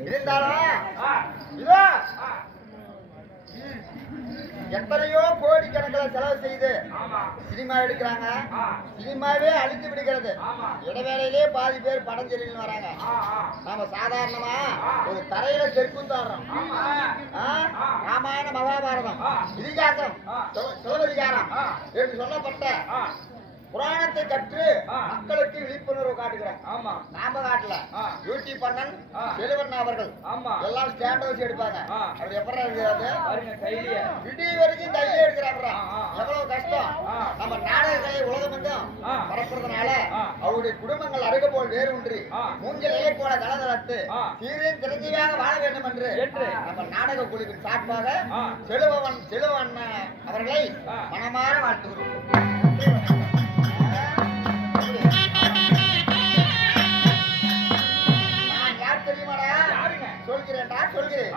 இருந்தாலும் இதோ எத்தனையோ கோடிக்கணக்கில் செலவு செய்து சினிமா எடுக்கிறாங்க. சினிமாவே அழித்து விடுகிறது. இடைவேளையிலே பாதி பேர் படம் தெரியுன்னு வராங்க. நாம சாதாரணமா ஒரு தரையில செருக்கும் தர்றோம். ராமாயண மகாபாரதம் இதிகாசம் சிவபதிகாரம் என்று சொல்லப்பட்ட புராணத்தை கற்று மக்களுக்கு விழிப்புணர்வு காட்டுகிறேன். நாம காட்டல. யூடியூப் பண்ணன் செல்வன் அவர்கள் எல்லாம் ஸ்டாண்ட் வச்சு எடுப்பாங்க. அவர் எப்படி இருக்கிறாரு விடிய வரைக்கும் கையிலே எடுக்கிறாங்க. எவ்வளவு கஷ்டம். நம்ம நாடகங்களை உலகமெங்கும் பரப்புறதுனால அவருடைய குடும்பங்கள் அருக போல் வேறு ஒன்றி மூங்கிலே போல கலந்தளத்து சீரின் திறந்தீராக வாழ வேண்டும் என்று நம்ம நாடக குழுவின் சார்பாக செல்வன் அவர்களை மனமாற வாழ்த்துகிறோம். சொல்கிறேன்.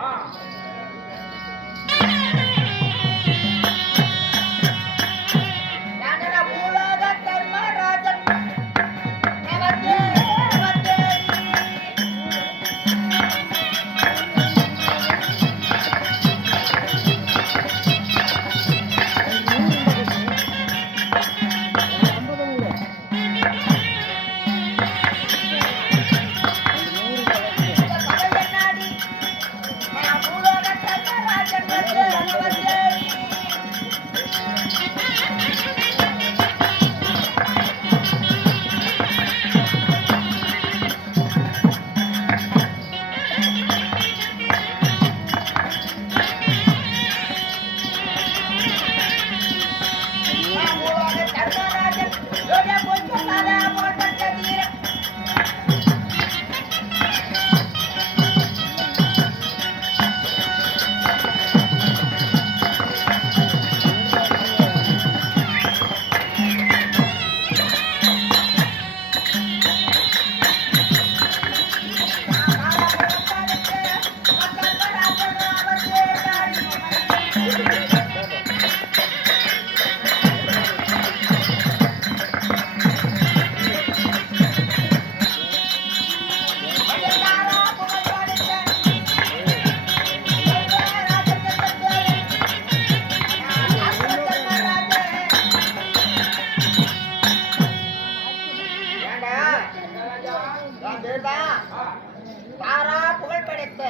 தாரா புகழ் படைத்த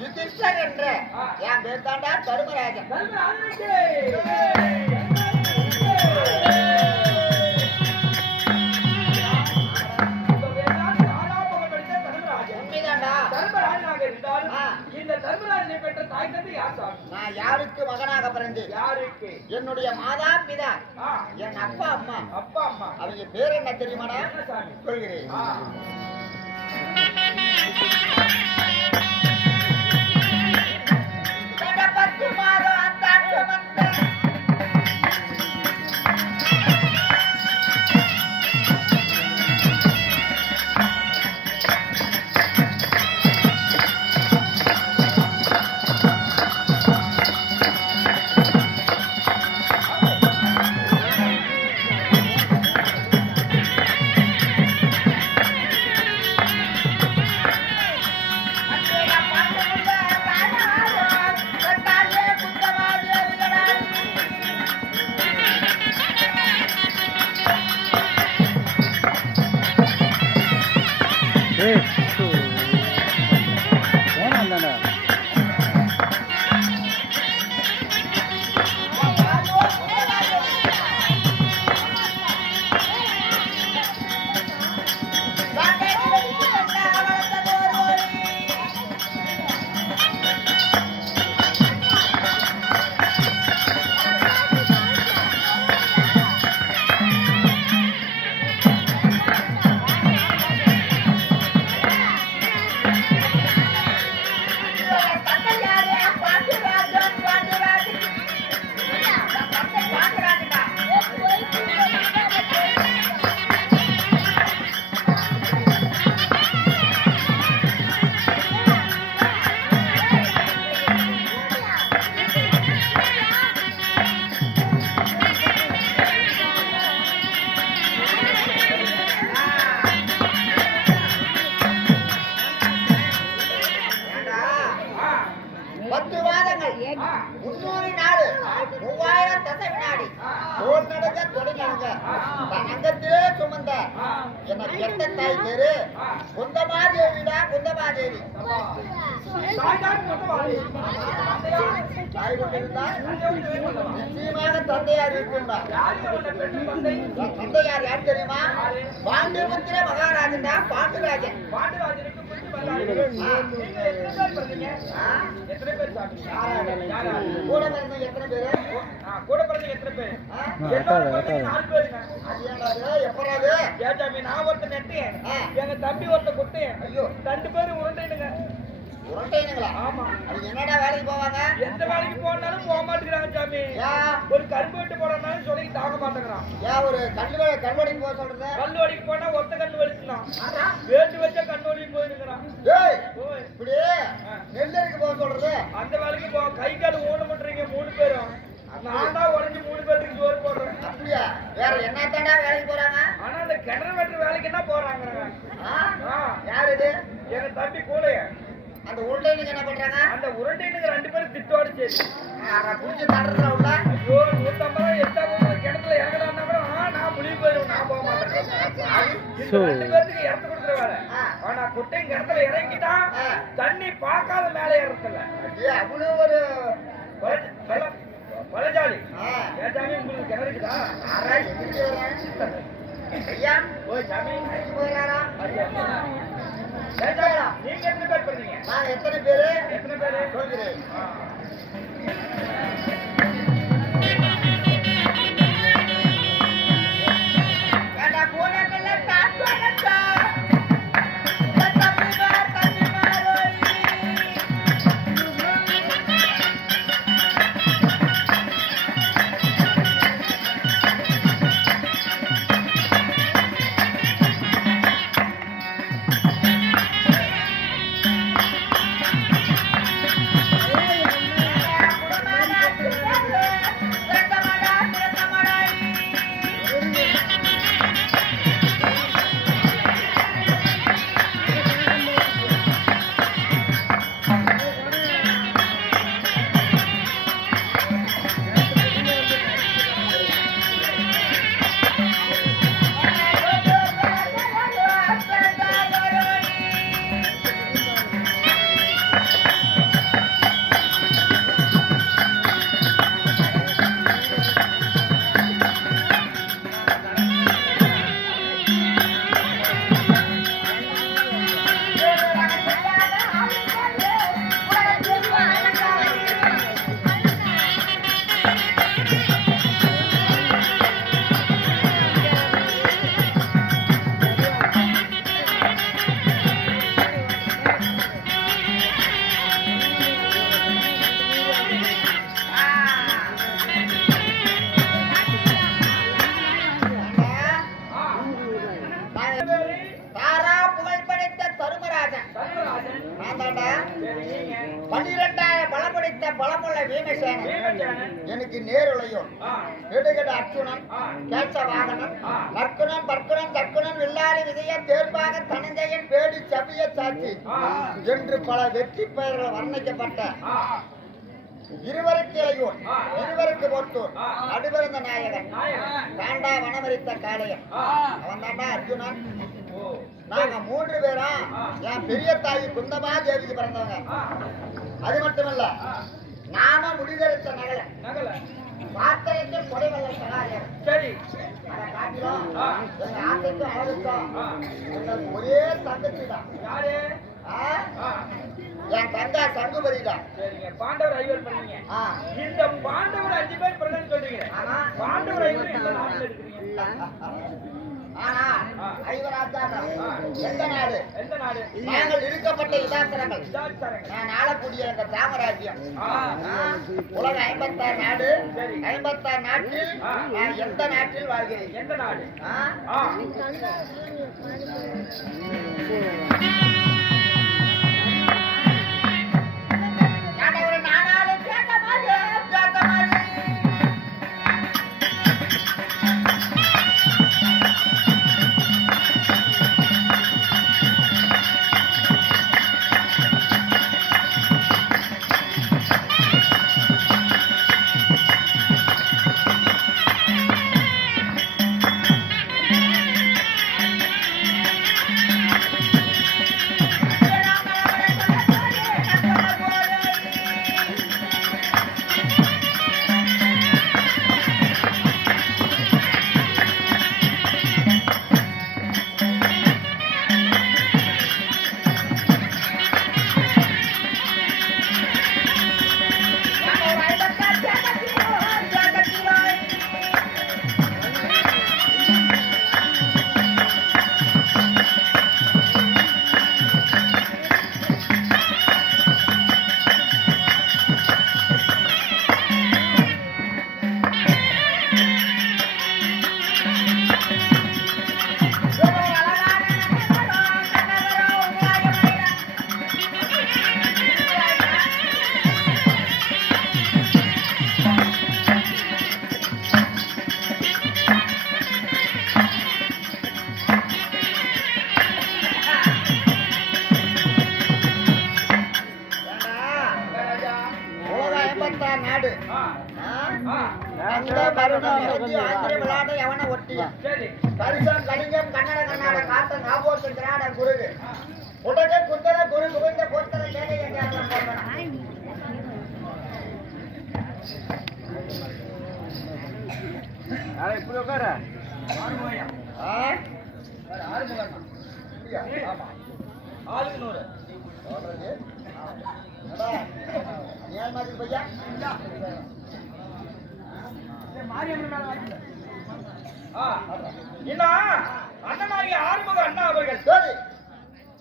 யுதிஷ்டர் என்ற என் பேர் தாண்டா தர்மராஜன். நான் யாருக்கு மகனாக பிறந்தேன்? என்னுடைய மாதா பிதா என் அப்பா அம்மா அவங்க பேர் என்ன தெரியுமாடா? சொல்கிறேன். என்ன பெத்த தாய் பேரு குந்தமாதேவிடா, குந்தமாதேவி. தாய் கொண்டிருந்தா நிச்சயமாக தந்தையார் இருக்கின்றார். தந்தையார் யார் தெரியுமா? பாண்டியபுத்திர மகாராஜன் தான் பாண்டுராஜன். கூட பிறந்த எத்தனை பேரு? கூட பிறந்த எத்தனை பேரு? எப்பறாது நான் ஒருத்த நெட்டு, எங்க தம்பி ஒருத்த குட்டு. ஐயோ, 2 பேரும் உருண்டைனுங்க. உருண்டைனுங்களா? ஆமா. அது என்னடா வேலைக்கு போவாங்க? எந்த வேலைக்கு போனாலும் போக மாட்டேங்கிறாங்க சாமி. ஒரு கரும்பு வெட்டு போறனாலும் சொல்லி தாங்க மாட்டேங்கிறான். ஒரு கல்வடிக்கு போக சொல்றது? கல்வடிக்கு போனா ஒத்த கண்ணு வலிச்சுதான், வேட்டு வச்ச கண்ணு வலி போயிருக்கிறான். இப்படி நெல்லருக்கு போக சொல்றது? அந்த வேலைக்கு போ. கை கால் ஊன பண்றீங்க 3 பேரும். நான் தான் உடஞ்சு 3 பேருக்கு சோறு போடுறேன். அப்படியா? வேற என்ன தாண்டா வேலைக்கு போறாங்க? ஆனா அந்த கிணறு வெட்டுற வேலைக்கு என்ன போறாங்க? யாரு இது? எங்க தம்பி கூலைய. அந்த உருண்டைனுங்க என்ன பண்றாங்க? அந்த உருண்டைனுங்க 2 பேரும் திட்டோட சரி புடிச்சு தடுறா உள்ள. ஐயோ, 150 எட்டா கிணத்துல இறங்கடான்னா கூட நான் புளி போயிடும், நான் போக மாட்டேன். 2 பேருக்கு இறந்து கொடுக்குற வேலை. ஆனா குட்டையும் கிணத்துல இறங்கிட்டா தண்ணி பார்க்காத மேலே இறக்கல. அவ்வளவு ஒரு பழஜாலி. ஏஜாமி உங்களுக்கு கிணறுக்குதா? ஐயா ஓய் சாமி போயிடா. நீங்க எத்தனை பேர் பண்ணீங்க? நான் எத்தனை பேரு சொல்கிறேன். எனக்கு நேருளையும் நெடுகட அர்ச்சுனன் கேட்ச வாகனன் நற்குணன் பற்குணன் தற்குணன் வில்லாளி விஜய தேர்வாக தனஞ்சயன் பேடி சபிய சாட்சி என்று பல வெற்றி பெயர்கள் வர்ணிக்கப்பட்ட இருவருக்கு இளையோன் இருவருக்கு ஒட்டோன் நடுபிறந்த நாயகன் தாண்டா வனமரித்த காளையன் அவன் தாண்டா அர்ஜுனன். நாங்க 3 பேரும் என் பெரிய தாயி குந்தமா தேவிக்கு பிறந்தவங்க. அது மட்டுமல்ல, நாம முடிவெடுத்த நகல பாத்திரத்தை கொடைவல்ல சகாயம். சரி, அதை காட்டிலும் எங்க ஆசைக்கும் அவளுக்கும் ஒரே தங்கச்சி தான். யாரு? என் தங்கா சங்குபதிடா. சரிங்க, பாண்டவர் 5 பேர் பண்ணீங்க. இந்த பாண்டவர் 5 பேர் பிறந்தன்னு சொல்றீங்க. பாண்டவர் 5 பேர் எந்த நாட்டுல இருக்கிறீங்க? ஆனா ஐவராஜாங்க எந்த நாடு? எந்த நாடு? நாங்கள் இருக்கப்பட்ட இதாசரங்கள். நான் ஆளக்கூடிய எங்க சாமராஜ்யம். உலக 56 நாடு. 56 நாட்டில் நான் எந்த நாட்டில் வாழ்கிறேன்? எந்த நாடு? இந்தி ஆங்கிலம் விளையாட எவன ஒட்டிய சரி கரிசம் கலிங்கம் கன்னட கன்னட காத்த ஞாபகம் திராட குருகு உடனே குந்தர குரு குவிந்த கோத்தர கேள்வி எங்கேயாவது போகணும் இப்படி உட்கார ஆளுக்கு 100 ஏன் பையா அண்ணனாகிய ஆறுமுக அண்ணா அவர்கள் சரி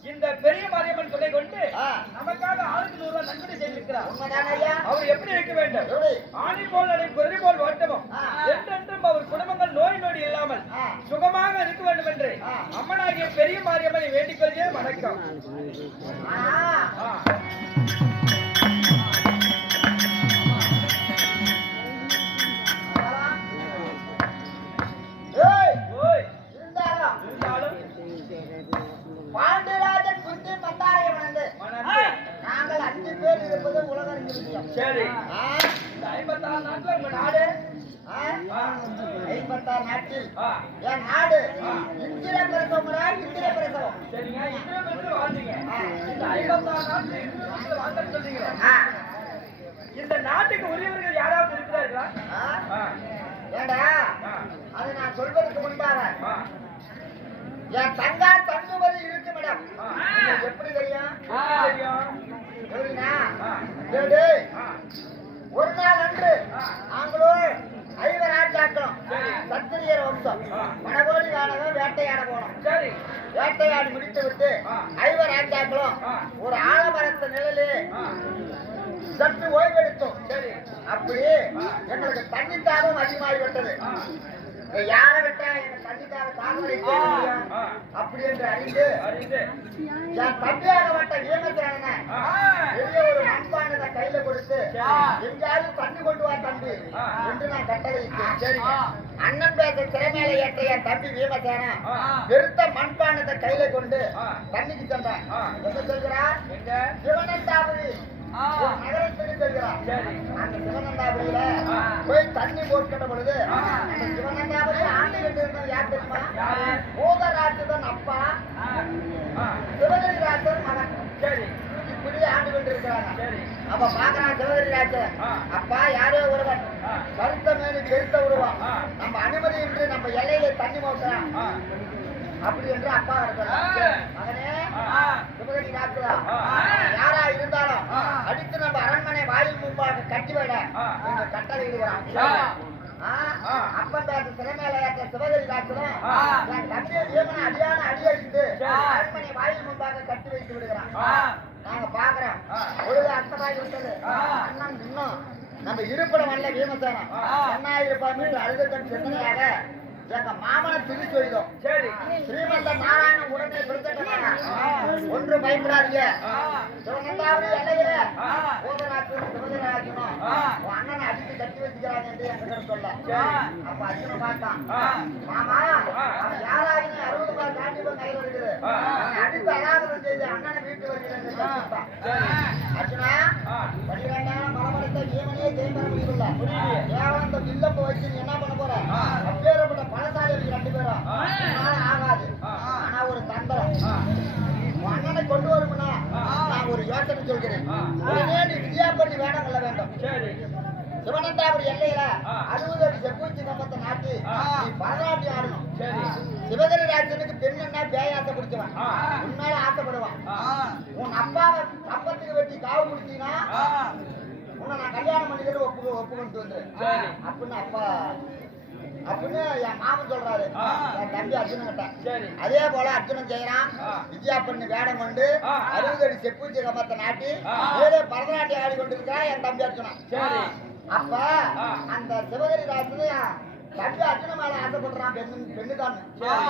இந்த பெரிய மாரியம்மன் துணை கொண்டு ஆ. நமக்காக ஆளுக்கு 100 ரூபாய் நன்கொடை செய்திருக்கிறார். உண்மைதானே ஐயா அவர் எப்படி இருக்க வேண்டும்? எப்படி? ஆணி போல் நடை குதிரை போல் ஓட்டமும் ஆ. என்றென்றும் அவர் குடும்பங்கள் நோய் நொடி இல்லாமல் ஆ. சுகமாக இருக்க வேண்டும் என்று ஆ. அம்மனாகிய பெரிய மாரியம்மனை வேண்டிக் கொள்கிறேன். வணக்கம். ஆ. ஆ. ஏய் ஓய் இருந்தாலும் இருந்தாலும் பாண்டியராஜன் குந்தி பத்தாயிரம் வந்து மணந்து. நாங்கள் 5 பேர் இருப்பது உலகறிஞ்ச விஷயம் சரி ஆ? இந்த 56 நாட்டுல உங்க நாடு ஆ? ஆ. 56 நாட்டில் ஆ. என் நாடு ஆ. இந்திர பிரசவங்களா இந்திர பிரசவம் சரிங்க இத்தனை பேருக்கு வாழ்ந்தீங்க ஆ. இந்த 56 நாட்டுல இத்தனை பேருக்கு வாழ்ந்தேன்னு சொல்றீங்க ஆ. இந்த நாட்டுக்கு உரியவர்கள் யாராவது இருக்கிறார்களா? ஆ? ஆ. ஏண்டா ஆ. அது நான் சொல்வதற்கு முன்பாக ஆ. என் தங்கா தங்குவது இருக்கு மேடம் ஆ. உங்களுக்கு எப்படி தெரியும் தெரியும். எப்படின்னா ஆ. டேய், ஆ. ஒரு நாள் அன்று ஆ. நாங்களும் 5 ராஜாக்களும் சரி. சத்திரியர் வம்சம் ஆ. வடகோடி வானகம் வேட்டையாட போனோம் சரி வேட்டையாடி முடித்து விட்டு ஆ. 5 ராஜாக்களும் ஆ. ஒரு ஆலமரத்து நிழலே ஆ. சற்று ஓய்வெடுத்தோம் சரி அப்படி ஆ. எங்களுக்கு தண்ணி தாகம் அதிகமாகிவிட்டது ஆ. யாரை விட்டா எங்க தண்ணி தாகம் ஆ. அப்படி என்று அறிந்து அறிந்து. என் தம்பியாக வட்ட வீமத்திரனை ஆ. பெரிய ஒரு மண்பானத்தை கையில கொடுத்து எங்கேயாவது தண்ணி கொண்டு வா தம்பி ஆ. என்று நான் கட்டளையிட்டேன் சரிங்க. அண்ணன் பேச திறமையில ஏற்ற என் தம்பி வீமசேனா ஆ. பெருத்த மண்பானத்தை கையில கொண்டு ஆ. தண்ணிக்கு சென்றான் ஆ. எங்க செல்கிறார் எங்க? சிவனந்தாபுரி ஆ. ஒரு நகரத்துக்கு செல்கிறார் சரி அந்த சிவனந்தாபுரியில ஆ. போய் தண்ணி போட்டுக்கிட்ட பொழுது ஆ. அந்த சிவனந்தாபுரி ஆண்டு கண்டு இருந்தது யார் தெரியுமா யாரு? போகராஜன் அப்பா ஆ. ஆ. சிவகரி ராஜன் மகன் சரி இப்படி ஆண்டு கொண்டு இருக்கிறாங்க சரி அப்ப பாக்குறான் சிவகரி ராஜன் ஆ. அப்பா யாரோ ஒருவன் ஆ. கருத்த மேனி பெருத்த உருவம் ஆ. நம்ம அனுமதி இன்றி நம்ம எல்லையில தண்ணி மோட்டுறான் ஆ. அப்படி என்று அப்பா இருக்கிறான் ஆ. மகனே ஆ. சிவகரி ராஜா ஆ. யாரா இருந்தாலும் ஆ. அடித்து நம்ம அரண்மனை வாயில் முன்பாக கட்டி விட ஆ. எங்க கட்டளை இடுகிறான் சரி. ஆ. அப்பன் பேச சிறமேல ஏற்ற சிவகரி ராஜனும் ஆ. என் தம்பியை வீமனை அடியான அடி அடித்து சரி. அரண்மனை வாயில் முன்பாக கட்டி வைத்து விடுகிறான் ஆ. நாங்க பாக்குறோம் ஆ. பொழுது அர்த்தமாகி விட்டது ஆ. அண்ணன் இன்னும் நம்ம இருப்பிடம் அல்ல வீமசேனம் ஆ. எண்ணாயிரம் என்று அழுதத்தன் சிந்தனையாக எங்க மாமனை திருச்சி வைத்தோம் சரி ஸ்ரீமந்த நாராயணன் உடனே கொடுத்துட்டாங்க ஒன்று பயப்படாதீங்க ஆ. சிவனந்தாவது எல்லையில ஆ. போதராஜனும் சிவகராஜனும் ஆ. உன் அண்ணனை அடித்து கட்டி வச்சுக்கிறாங்க என்று என்கிட்ட சொல்ல சரி. அப்ப அர்ஜுனன் பார்த்தான் ஆ. மாமா ஆ. அவன் யாராகினு 60 ரூபாய் காண்டிபம் கையில் இருக்குது ஆ. அவனை அடித்து அலாதம் செய்து அண்ணனை வீட்டு வருகிறது சரி அர்ஜுனா ஆ. 12 மலமடைத்த வீமனையே ஜெயம் பெற முடியல புரியுது. கேவலம் இந்த வில்லப்ப வச்சு நீ என்ன பண்ண போற ஆ. அப்பேற்பட்ட பணசாலிகள் 2 பேரும் ஆ. உன்னால ஆகாது ஆ. ஆனா ஒரு தந்திரம் ஆ. உன் அண்ணனை கொண்டு வரும்னா ஆ. நான் ஒரு யோசனை சொல்கிறேன் ஆ. உடனே நீ விஜயா பண்ணி வேடம் கொள்ள வேண்டும் சரி சிவனந்தாபுரி எல்லையில ஆ. 60 அடி செப்பூச்சி கம்பத்தை நாட்டி ஆ. நீ பரதநாட்டியம் ஆடணும் சரி சிவகரி ராஜனுக்கு பெண்ணா பேயாசை பிடிச்சவன் ஆ. உன்னால ஆசைப்படுவான் ஆ. உன் அப்பாவை கம்பத்துக்கு வெட்டி காவு முடிச்சீங்கன்னா ஆ. உன்னை நான் கல்யாணம் பண்ணிக்கிட்டு ஒப்பு கொண்டு வந்துரு சரி. அப்படின்னு அப்பா அப்படின்னு என் மாமன் சொல்றாரு ஆ. என் தம்பி அர்ஜுனன் கிட்ட சரி அதே போல அர்ஜுனன் செய்யறான் ஆ. விஜயா பண்ணி வேடம் கொண்டு ஆ. 60 அடி செப்பூச்சி கம்பத்தை நாட்டி ஆ. ஏதோ பரதநாட்டியம் ஆடி கொண்டிருக்கிறான் என் தம்பி அர்ஜுனன் சரி அப்ப ஆ. அந்த சிவகரி ராஜனு தம்பி அர்ஜுன மேல ஆசைப்படுறான் பெண்ணு தான் சரி.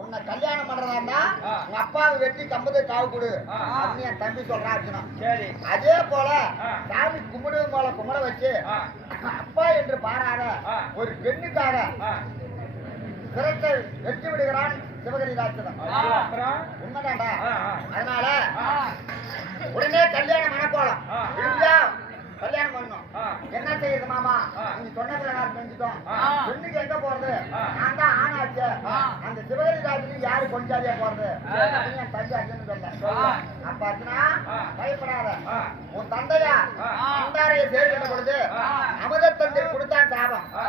உன்னை கல்யாணம் பண்றதா ஆ. உங்க அப்பாவை வெட்டி கம்பத்தை காவு கொடு ஆ. அப்படின்னு என் தம்பி சொல்றான் அர்ஜுனன் சரி அதே போல ஆ. சாமி கும்பிடுவது போல கும்பிட வச்சு ஆ. அப்பா என்று பாராத ஆ. ஒரு பெண்ணுக்காக ஆ. சிரத்தை வெட்டி விடுகிறான் சிவகரி ராஜன் அது அப்புறம் உண்மைதான்டா ஆ. ஆ. அதனால ஆ. உடனே கல்யாணம் மனக்கோலம் ஆ. இருந்தா கல்யாணம் பண்ணணும். ஆ. என்ன செய்யுது மாமா? ஆ. நீ சொன்ன பிரகாரம் செஞ்சுட்டோம். ஆ. பெண்ணுக்கு எங்க போறது? ஆ. நான் தான் ஆணாச்சு. ஆ. அந்த சிவகரி ராஜுக்கு யாரு கொஞ்சாதியா போறது? ஆ. அப்படின்னு என் தந்தை அர்ஜுன் சொன்னேன். ஆ. அப்ப அர்ஜுனா, ஆ. பயப்படாத. ஆ. உன் தந்தையா ஆ. அந்தாரையை சேர்க்கிற பொழுது ஆ. அமுதத்தந்தை கொடுத்தான் சாபம். ஆ.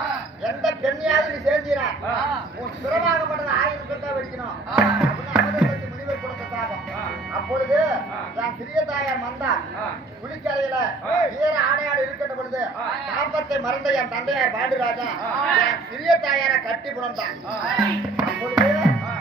எந்த பெண்ணையாவது நீ சேர்ந்தீனா ஆ. உன் சிரமாகப்பட்டது 1000 பேர்தான் வெடிக்கணும் ஆ. அப்படின்னு அமுதத்தந்தை முனிவர் கொடுத்த சாபம். ஆ. அப்பொழுது ஆ. நான் சிறிய தாயார் வந்தார். ஆ. குளிக்கரையில ஏய். வீர ஆடையாடு இருக்கின்ற பொழுது ஆ. சாபத்தை மறந்த என் தந்தையார் பாண்டுராஜா ஆ. என் சிறிய தாயாரை கட்டி புணர்ந்தான். ஆ. அப்பொழுது ஆ.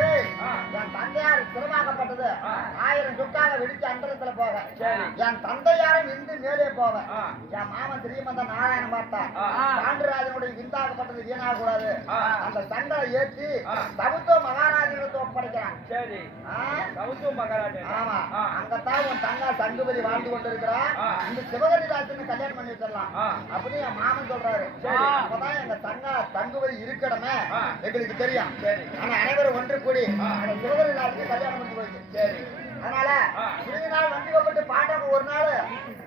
ஏய், ஆ. என் தந்தையார் சிரமாகப்பட்டது ஆ. 1000 சுக்காக வெடிச்சு அந்தரத்துல போக சரி. என் தந்தையாரும் இந்து மேலே போக ஆ. என் மாமன் ஸ்ரீமந்த நாராயணன் பார்த்தார். ஆ. பாண்டுராஜனுடைய விந்தாகப்பட்டது வீணாக கூடாது. ஆ. அந்த சண்டை ஏற்றி ஆ. சவுத்தோ மகாராஜனுக்கு ஒப்படைக்கிறான். சரி. ஆ? சவுத்து மகாராஜா. ஆமா. ஆ. அங்கத்தான் உன் தங்கா சங்குபதி வாழ்ந்து கொண்டிருக்கிறான். ஆ. இந்த சிவகரி ராஜனை கல்யாணம் பண்ணி வச்சிடலாம் ஆ. அப்படின்னு என் மாமன் சொல்றாரு. சரி. அப்பதான் எங்க தங்கா சங்குபதி இருக்கணுமே ஆ. எங்களுக்கு தெரியும். சரி. ஆனா அனைவரும் ஒன்று கூடி ஆ. அந்த சிவகரி ராஜனுக்கு கல்யாணம் பண்ணி போயிடுச்சு. சரி. அதனால ஆ. சிறிது நாள் வண்டி வப்பட்டு பாண்டவங்க ஒரு நாள்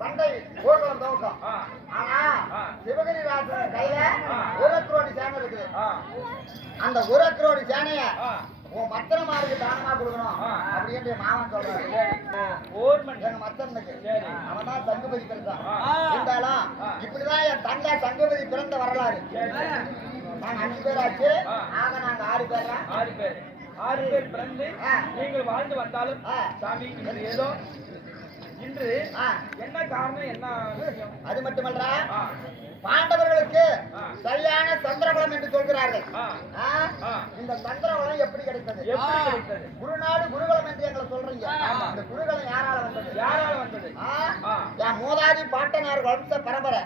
சண்டை ஊர்வலம் துவக்கம். ஆ. ஆனா ஆ. சிவகிரி ராஜன் கையில ஆ. ஒரு குரோடி சேனை இருக்குது. ஆ. அந்த ஒரு குரோடி சேனைய ஆ. உன் மத்தனமாருக்கு தானமா கொடுக்கணும் ஆ. அப்படின்னு மாமன் சொல்றாரு. சரி. ஓர்மன். எங்க மத்தனுக்கு சரி. அவன் தான் சங்குபதி பிறந்தான். ஆ. இருந்தாலும் ஆ. இப்படிதான் என் தங்கா சங்குபதி பிறந்த வரலாறு. சரி. நாங்க 5 பேர் ஆச்சு. ஆ. ஆக நாங்க 6 பேரா. 6 பேர். 6 பேர் பிறந்து ஆ. நீங்கள் வாழ்ந்து வந்தாலும் ஆ. சாமி இன்று ஏதோ இன்று ஆ. என்ன காரணம் என்ன விஷயம்? அது மட்டுமல்ல ஆ. பாண்டவர்களுக்கு ஆ. சரியான சந்திரகுலம் என்று சொல்கிறார்கள். ஆ. ஆ? ஆ. இந்த சந்திரகுலம் எப்படி கிடைத்தது? எப்படி கிடைத்தது? குருநாடு குருகுலம் என்று எங்களை சொல்றீங்க. ஆமா. இந்த குருகுலம் யாரால வந்தது? யாரால வந்தது? ஆ? ஆ. என் மூதாதி பாட்டனார் வம்ச பரம்பரை.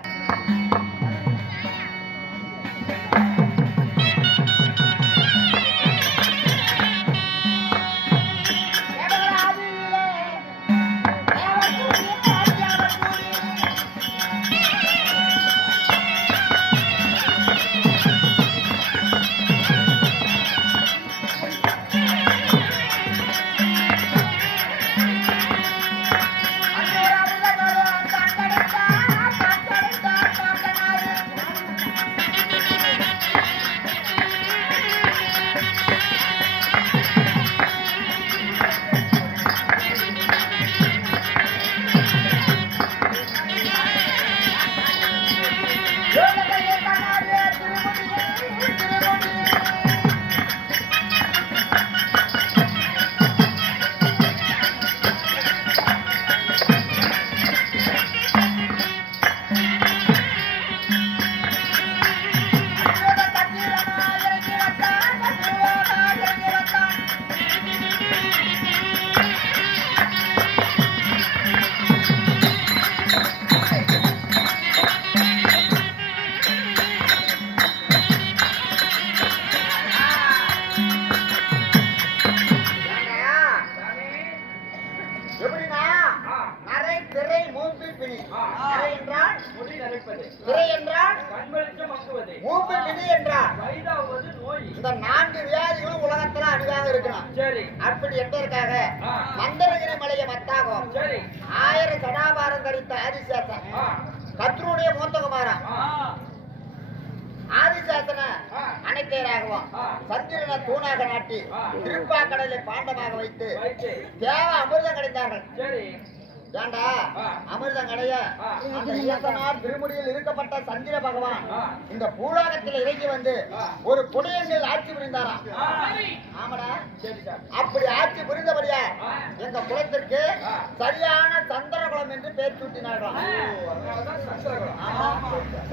எப்படின்னா ஆ. நரை திரை மூப்பில் பிணி. ஆ. நரை என்றால் முடி நரைப்பது. திரை என்றால் கண் வெளிச்சம் மங்குவது. மூப்பில் பிணி என்றால் வயதாவது நோய். இந்த 4 வியாதிகளும் உலகத்துல அடிவாக இருக்கணும். சரி. அப்படி என்பதற்காக ஆ. மந்தரகிரி மலைய மத்தாகம் சரி. 1000 சடாபாரம் கழித்த ஆதிசேஷன் ஆ. கத்ருடைய மூத்தகுமாரன் ஆ. ஆதிசேஷன ஆ. அணைக்கையராகவும் ஆ. சந்திரனை தூணாக நாட்டி ஆ. திருப்பாக்கடலை பாண்டமாக வைத்து வைத்து. தேவ அமிர்தம் கிடைத்தார்கள். சரி. ஏண்டா ஆ. அமிர்தம் கிடைய ஆ. அந்த ஈசனார் திருமுடியில் இருக்கப்பட்ட சந்திர பகவான் ஆ. இந்த பூலோகத்தில் இறங்கி வந்து ஆ. ஒரு கொடியங்கள் ஆட்சி புரிந்தாராம். ஆ. ஆமாடா. சரி சார். அப்படி ஆட்சி புரிந்தபடியா ஆ. எங்க குலத்திற்கு ஆ. சரியான சந்திரகுலம் என்று பெயர் சூட்டினார்களாம். ஓ, அதனாலதான் சந்திரகுலம். ஆமா.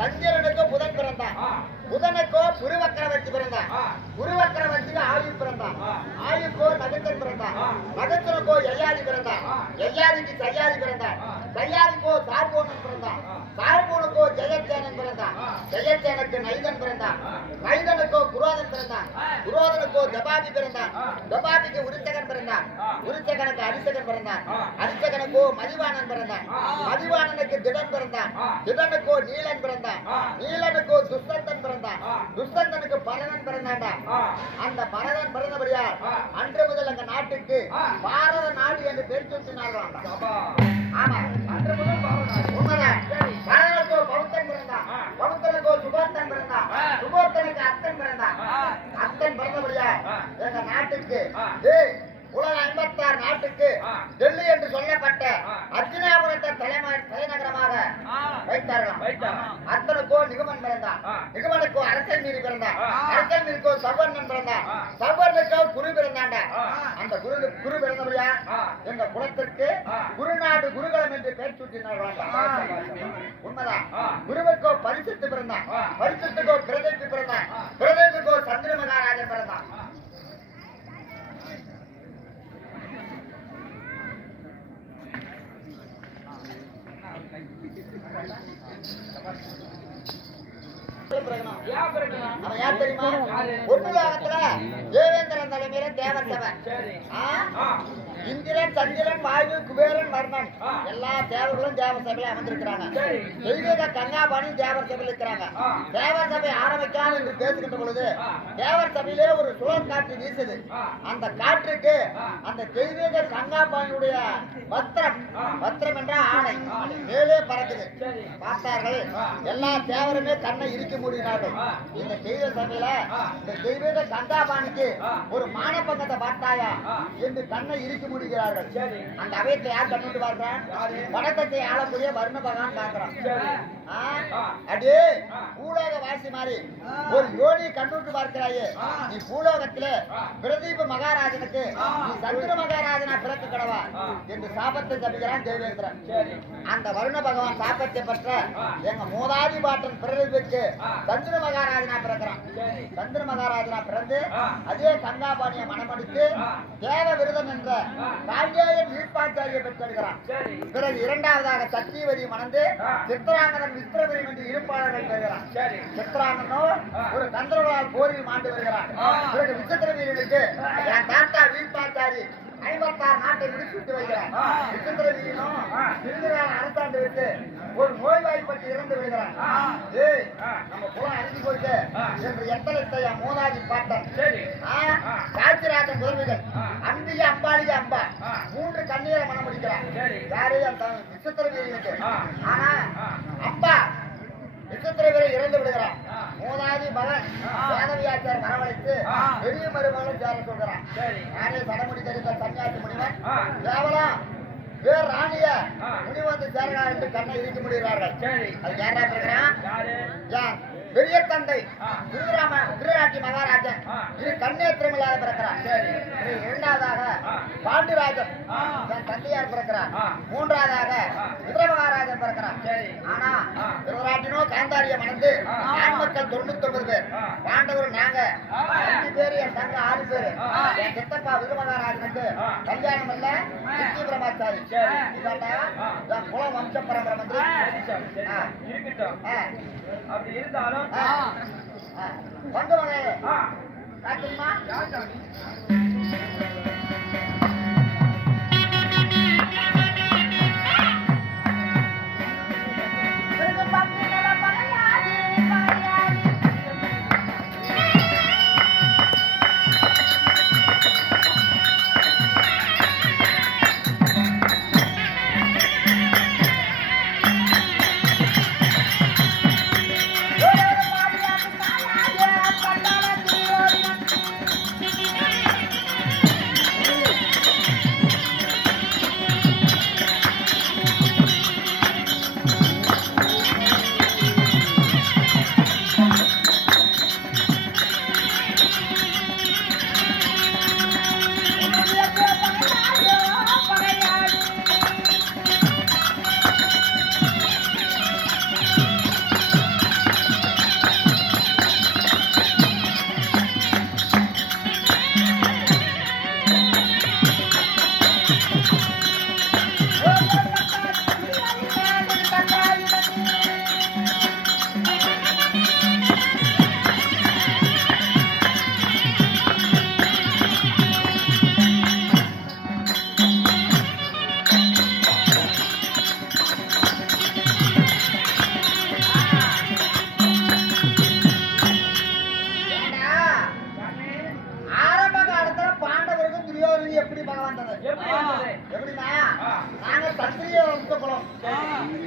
சந்திரனுக்கு புதன் பிறந்தான். ஆ. புதனுக்கோ குருவக்கரவர்த்தி பிறந்தான். ஆ. குருவக்கரவர்த்திக்கு ஆயுள் பிறந்தான். ஆ. ஆயுக்கோ நகத்தன் பிறந்தான். ஆ. நகத்தனுக்கோ யயாதி பிறந்தான். ஆ. யயாதிக்கு சையாதி பிறந்தான். ஆ. சையாதிக்கோ சார்போனன் பிறந்தான். ஆ. சார்போனுக்கோ ஜெயச்சேனன் பிறந்தான். ஆ. ஜெயச்சேனுக்கு நைதன் பிறந்தான். ஆ. நைதனுக்கோ குரோதன் பிறந்தான். ஆ. குரோதனுக்கோ ஜபாபி பிறந்தான். ஆ. ஜபாபிக்கு உருத்தகன் பிறந்தான். பிறந்தான். உரிச்சகனுக்கு அரிசகன் பிறந்தான். அரிசகனுக்கோ மதிவாணன் பிறந்தான். மதிவாணனுக்கு திடன் பிறந்தான். திடனுக்கோ நீலன் பிறந்தான். நீலனுக்கோ துஷ்டந்தன் பிறந்தான். துஷ்டந்தனுக்கு பரதன் பிறந்தான்டா. அந்த பரதன் பிறந்தபடியால் அன்று முதல் எங்க நாட்டுக்கு பாரத நாடு என்று பேர் சூட்டினார்களாம். ஆமா, அன்று முதல் பாரத உண்மைதான். பரதனுக்கோ பௌத்தன் பிறந்தான். பௌத்தனுக்கோ சுபோத்தன் பிறந்தான். சுபோத்தனுக்கு அத்தன் பிறந்தான். அத்தன் பிறந்தபடியால் எங்க நாட்டுக்கு உலக 56 நாட்டுக்கு டெல்லி என்று சொல்லப்பட்ட அர்ஜுனாபுரத்தை தலைநகரமாக வைத்தார்களாம். அத்தனுக்கோ நிகமன் பிறந்தான். நிகமனுக்கோ அரசல் மீறி பிறந்தான். அரசல் மீறிக்கோ சவர்ணன் பிறந்தான். சவர்ணுக்கோ குரு பிறந்தாண்டா. அந்த குரு பிறந்தபடியா எங்க குலத்திற்கு குருநாடு குருகுலம் என்று பெயர் சூட்டினார்களாம். உண்மைதான். குருவுக்கோ பரிசுத்து பிறந்தான். பரிசுத்துக்கோ பிரதேபி பிறந்தான். பிரதேபிக்கோ சந்திர மகாராஜன் பிறந்தான். அவன் யார் தெரியுமா? ஒன்றுலகத்துல தேவேந்திரன் தலைமையில தேவர் சபை. இந்திரன், சந்திரன், வாயு, குபேரன், வர்ணன் எல்லா தேவர்களும் தேவர் சபையில அமர்ந்திருக்கிறாங்க. தெய்வீக கன்யாபாணி தேவர் சபையில் இருக்கிறாங்க. தேவர் சபை ஆரம்பிக்காமல் என்று பேசுகின்ற பொழுது தேவர் சபையிலே ஒரு சுழல் காற்று வீசுது. அந்த காற்றுக்கு அந்த தெய்வீக கன்யாபாணியுடைய வஸ்திரம் என்ற ஆணை மேலே பறக்குது. பார்த்தார்கள். எல்லா தேவருமே கண்ணை இறுக்கி மூடினார்கள். இந்த தெய்வ சபையில இந்த தெய்வீக கன்யாபாணிக்கு ஒரு மானப்பங்கத்தை பார்த்தாயா என்று கண்ணை இறுக்கி முடிக்கிறார்கள். அந்த அவையத்தை யார் கண்ணுட்டு பார்க்கிறான்? வணக்கத்தை ஆளக்கூடிய வருண பகவான் பார்க்கிறான். அடே பூலோக வாசி மாதிரி ஒரு யோனி கண்ணுட்டு பார்க்கிறாயே, நீ பூலோகத்தில பிரதீப மகாராஜனுக்கு நீ சந்திர மகாராஜனா பிறக்க கடவா என்று சாபத்தை தப்பிக்கிறான் தேவேந்திரன். அந்த வருண பகவான் சாபத்தை பெற்ற எங்க மூதாதி பாட்டன் பிரதீபுக்கு சந்திர மகாராஜனா பிறக்கிறான். சந்திர மகாராஜனா பிறந்து அதே கங்காபாணியை மனமடித்து தேவ விருதன் என்ற காங்கேயன் வீட்பாச்சாரியை பெற்றெடுக்கிறான். பிறகு இரண்டாவதாக சத்தியவதி மணந்து சித்திராங்கதன் விஸ்வபுரம் என்று இருப்பாளர்கள் பெறுகிறான். சித்திராங்கனோ ஒரு கந்தர்வனால் போரில் மாண்டு வருகிறான். பிறகு விசித்திரவீரனுக்கு என் தாத்தா வீட்பாச்சாரி 56 நாட்டை விடுவித்து வைக்கிறான். விசித்திரவீரனும் திருவிழாவை அரசாண்டு விட்டு ஒரு நோய்வாய்ப்பட்டு இறந்து விடுகிறான். நம்ம குலம் அழிஞ்சு போயிட்டு என்று எத்தனை மூதாதி பாட்டன் காட்சிராஜன் புதல்விகள் அம்பிகை, அம்பாளிகை, அம்பா 3 கண்ணீரை மனம் முடிக்கிறான். யாரு? அந்த விசித்திரவீரனுக்கு. ஆனா அப்பா விசித்திரவீரன் இறந்து விடுகிறான். மூதாதி மகன் வேதவியாச்சார் வரவழைத்து பெரிய மருமகளும் சேர சொல்கிறான். நானே சடமுடி தெரிந்த சன்னியாசி முனிவன் கேவலம் வேறு ராணிய முனி வந்து சேரா என்று கண்ணை இறுக்கி முடிகிறார்கள். அது யாரா பிறகுறான்? பெரிய தந்தை திருராட்டி மகாராஜன் இது கண்ணேத்திரம் இல்லாத பிறக்கிறார். இரண்டாவதாக பாண்டிராஜன் தன் தந்தையார் பிறக்கிறார். மூன்றாவதாக விதுர மகாராஜன் பிறக்கிறார். ஆனா திருராட்டினோ காந்தாரிய மணந்து ஆண் மக்கள் 99 பேர். பாண்டவர் நாங்க 5 பேரு, என் தங்க 6 பேரு. என் சித்தப்பா விதுர மகாராஜனுக்கு கல்யாணம் இல்ல, நித்திய பிரமாச்சாரி. என் குல வம்ச பரம்பரை வந்து அப்படி இருந்தாலும் வந்து காட்டுமா பகை வந்தது. எப்படி வந்தது? எப்படின்னா ஆ. நாங்க சத்திரிய வம்ச குலம்.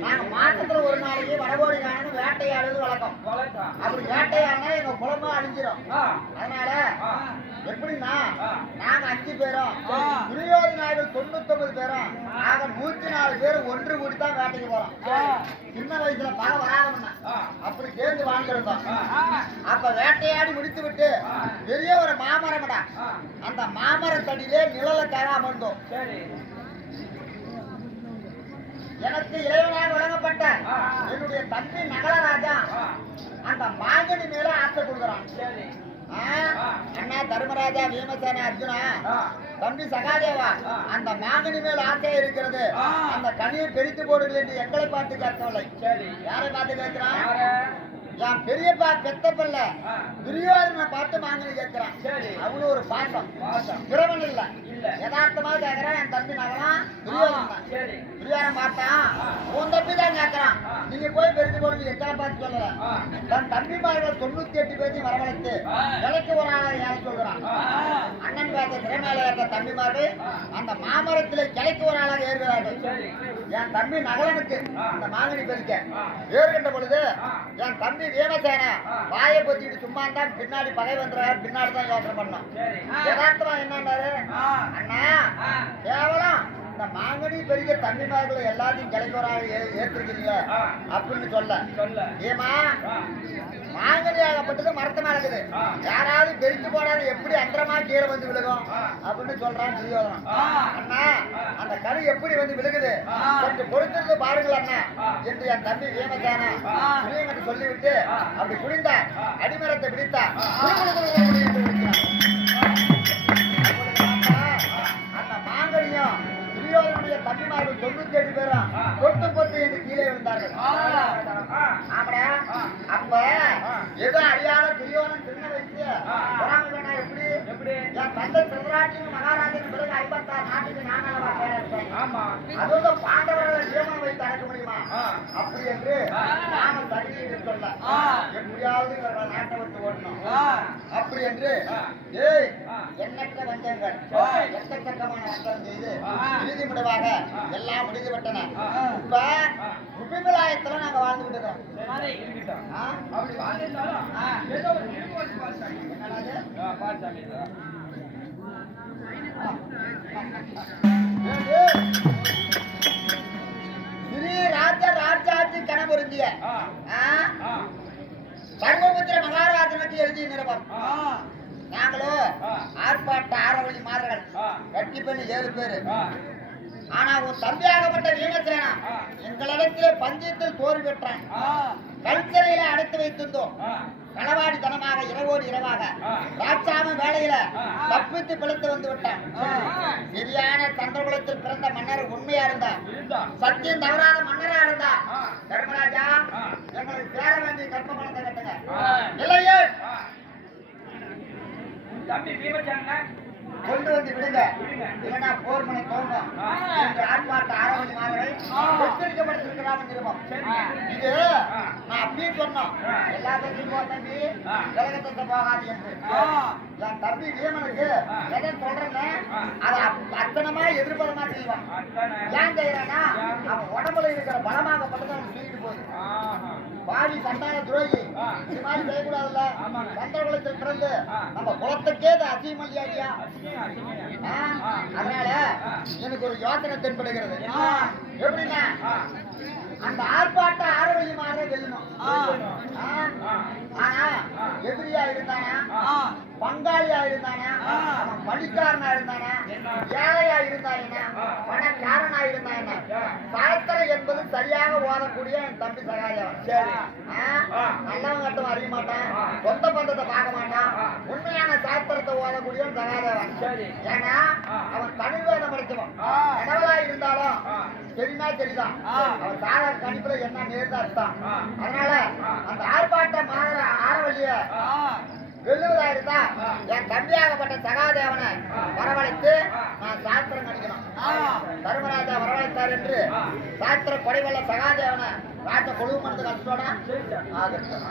நாங்க மாசத்துல ஒரு நாளைக்கு வடகோடி காணும் வேட்டையாடுறது வழக்கம். வளர்த்தா. அப்படி வேட்டையாடினா எங்க குலமா அழிஞ்சிரும். ஆ. அதனால ஆ. எப்படின்னா ஆ. நாங்க 5 பேரும் துரியோதனார்கள் 99 பேரும் நாங்க 104 பேர் ஒன்று கூடி தான் வேட்டைக்கு போறோம். சின்ன வயசுல பகை வராதவன்னா ஆ. அப்படி சேர்ந்து வாழ்ந்துருந்தோம். ஆ. அப்ப வேட்டையாடி முடித்து விட்டு பெரிய ஒரு மாமரம்டா, ஆ. அந்த மாமரத்தடியிலே நிழலுக்காக அமர்ந்தோம். சரி. எனக்கு இளைவனாக வழங்கப்பட்ட ஆ. என்னுடைய தம்பி நகலராஜா ஆ. அந்த மாங்கனி மேல ஆசை கொடுக்குறான். சரி. ஆ? அண்ணா தர்மராஜா, பீமசேன, அர்ஜுனா, ஆ. தம்பி சகாதேவா, ஆ. அந்த மாங்கனி மேல் ஆசையா இருக்கிறது, ஆ. அந்த கனியை பெரித்து போடுங்கள் என்று எங்களை பார்த்து கேட்கவில்லை. சரி. யாரை பார்த்து கேட்கிறான்? யார? என் பெரியப்பா பெத்த பிள்ளை ஆ. துரியோதனை பார்த்து மாங்கனி கேட்கிறான். சரி. அவ்வளவு ஒரு பாசம். பாசம். திரவன் இல்ல, இல்ல. யதார்த்தமா கேட்கிறான். என் தம்பி நகலாம் துரியோதனன் தான். சரி. துரியோதனன் பார்த்தான், ஆ. உன் தம்பி தான் கேட்கிறான். ஆ. நீங்க போய் பெருத்து போடுங்க, எத்தனை பார்த்து சொல்லல. ஆ. தன் தம்பிமார்கள் 98 பேரையும் வரவழைத்து ஆ. இலைக்கு ஒரு ஆளை ஏற சொல்கிறான். ஆ. அண்ணன் பேச திறமையில இருந்த தம்பிமார்கள் அந்த மாமரத்திலே கிளைக்கு ஒரு ஆளாக ஏறுகிறார்கள். சரி. என் தம்பி நகலனுக்கு ஆ. அந்த மாங்கனி பறிக்க ஆ. ஏறுகின்ற பொழுது ஆ. என் தம்பி வீமசேன ஆ. வாயை பொத்திட்டு சும்மா தான் பின்னாடி பகை வந்துறாரு, பின்னாடி தான் யோசனை பண்ணோம். சரி. யதார்த்தமா என்னன்னாரு, ஆ. அண்ணா ஆ. கேவலம் இந்த மாங்கனி பெரிய தம்பிமார்களை எல்லாத்தையும் கிளைக்கோராக ஏற்றிருக்கிறீங்க ஆ. அப்படின்னு சொல்ல, சொல்ல. ஏமா ஆ. மாங்கனி ஆகப்பட்டது மரத்தமா இருக்குது, ஆ. யாராவது பெருத்து போடாது எப்படி அந்தரமா கீழே வந்து விழுகும் ஆ. அப்படின்னு சொல்றான் துரியோதனன். ஆ. அண்ணா அந்த கரு எப்படி வந்து விழுகுது ஆ. கொஞ்சம் பொறுத்திருந்து பாருங்கள் அண்ணா ஆ. என்று என் தம்பி வீமசேன ஆ. துரியங்கன்னு சொல்லிவிட்டு ஆ. அப்படி குனிந்தா, ஆ. அடிமரத்தை பிடித்தா, ஆ. குடு குடு குடு குடு என்று விழிக்கிறான். அப்பொழுது பார்த்தா, அந்த மாங்கனியும் துரியோதனுடைய தம்பிமார்கள் 97 பேரும் ஆ. கொத்து கொத்து என்று கீழே விழுந்தார்கள். ஆ. ஆமாடா, ஆ. அப்ப ஆ. ஏதோ அறியாத துரியோதனன் சின்ன வயசு ஆ. பொறாமை வேணா எப்படி எப்படி? என் தந்தை திருதராட்டியும் மகாராஜன் பிறகு 56 நாட்டுக்கு நானாளவா இருப்பேன், ஆமா. அதுவும் பாண்டவர்களை நியமனம் வைத்து அடக்க முடியுமா ஆ. அப்படி என்று ஆ. நாம தகுதியை சொல்ல ஆ. எப்படியாவது இவர்கள் நாட்டை விட்டு ஓடணும் ஆ. அப்படி என்று ஆ. ஏய் ஆ. எண்ணற்ற வஞ்சங்கள் ஆ. எக்கச்சக்கமான வஞ்சம் செய்து ஆ. இறுதி முடிவாக ஆ. எல்லாம் முடிந்து விட்டன. ஆ. இப்ப ஆ. உபிமலாயத்துல நாங்க வாழ்ந்து விட்டுறோம். சரி, இருக்கட்டும். ஆ? அப்படி வாழ்ந்திருந்தாலும், ஆ. ஏதோ ஒரு திரும்ப வந்து பார்த்தாங்க. என்னடா இது? பார்த்தாங்க. ஸ்ரீ ராஜ ராஜாஜி கணபுருந்திய ஆ. ஆ. பரமபுத்திர மகாராஜனுக்கு எழுதிய நிருபம். ஆ. நாங்களோ ஆ. ஆர்ப்பாட்ட ஆரவழி மாதர்கள் ஆ. கட்டி பண்ணி 7 பேரு. ஆ. ஆனா உன் தம்பியாகப்பட்ட வீமசேனா ஆ. எங்களிடத்திலே பஞ்சத்தில் தோல்வி பெற்றான். ஆ. கல்சரையில அடைத்து வைத்திருந்தோம். ஆ. களவாடி தனமாக இரவோடு இரவாக ஆ. ராட்சாம வேளையில ஆ. தப்பித்து பிழைத்து வந்து விட்டான். ஆ. சரியான சந்திரகுலத்தில் பிறந்த மன்னர் உண்மையா இருந்தா, இருந்தா. சத்தியம் தவறாத மன்னரா இருந்தா, ஆ. தர்மராஜா ஆ. எங்களுக்கு சேர வேண்டிய கற்ப பணத்தை கட்டுங்க. ஆ. இல்லையே ஆ. தம்பி பீமசேன கொண்டு வந்து விடுங்க, விடுங்க. இல்லைன்னா போர் மனை தோங்கும் ஆ. என்று ஆர்ப்பாட்ட ஆரவழி மாதர்கள் ஆ. எச்சரிக்கப்பட்டிருக்கிறாங்க நிருபம். சரி. இது ஆ. நான் அப்படியே சொன்னோம், ஆ. எல்லா தம்பியும் போ தம்பி, ஆ. உலகத்தை போகாது என்று. ஆ. என் தம்பி வீமனுக்கு ஆ. எதை சொல்றேன்னு ஆ. அதை அத்தனமா எதிர்பதமா செய்வான். அதானே. ஏன் செய்யறானா, ஏன்? அவன் உடம்புல இருக்கிற பலமாகப்பட்டது அவன் தூக்கிட்டு போகுது. ஆஹா. பாவி சண்டான துரோகி, ஆ. இது மாதிரி செய்யக்கூடாதுல்ல. ஆமாங்க. சந்திரகுலத்தில் பிறந்து ஆ. நம்ம குலத்துக்கே இது அசிமல்லியாடியா. அசிங்கம், அசிங்கம். ஆ? ஆ. அதனால ஆ. எனக்கு ஒரு யோசனை தென்படுகிறது. என்ன? எப்படின்னா ஆ. அந்த ஆர்ப்பாட்ட ஆரவழி மாற வெல்லணும். ஆ. ஆ? ஆ. ஆனா ஆ. எதிரியா இருந்தானா, ஆ. பங்காளியா இருந்தானா, ஆ. அவன் பலிக்காரனா இருந்தானா, என்ன? ஏழையா இருந்தானா, ஆ. பணக்காரனா இருந்தானா, ஆ. சாஸ்திரம் என்பது சரியாக ஓதக்கூடிய என் தம்பி சகாதேவன். சரி. ஆ? ஆ. நல்லவன் கட்டும் அறிய மாட்டான், ஆ. சொந்த பந்தத்தை பார்க்க மாட்டான், ஆ. உண்மையான சாஸ்திரத்தை ஓதக்கூடியவன் சகாதேவன். சரி. ஏன்னா ஆ. அவன் தமிழ்வேதம் படிச்சவன். ஆ. கடவுளா இருந்தாலும் ஆ. சரினா சரிதான், ஆ. அவன் சாதாரண கணிப்புல என்ன நேர்தான் அர்த்தம். ஆ. அதனால ஆ. அந்த ஆர்ப்பாட்ட மாற ஆரவழிய ஆ. வெல்லுவதா இருந்தா ஆ. என் தம்பியாகப்பட்ட சகாதேவனை ஆ. வரவழைத்து ஆ. நான் சாஸ்திரம் கணிக்கணும். ஆ. தர்மராஜா வரவழைத்தார் என்று ஆ. சாஸ்திர கொடைவல்ல சகாதேவனை ராஜ கொழுவு மனதுக்கு அனுப்பிச்சோட சரி, சார். ஆகட்டும்.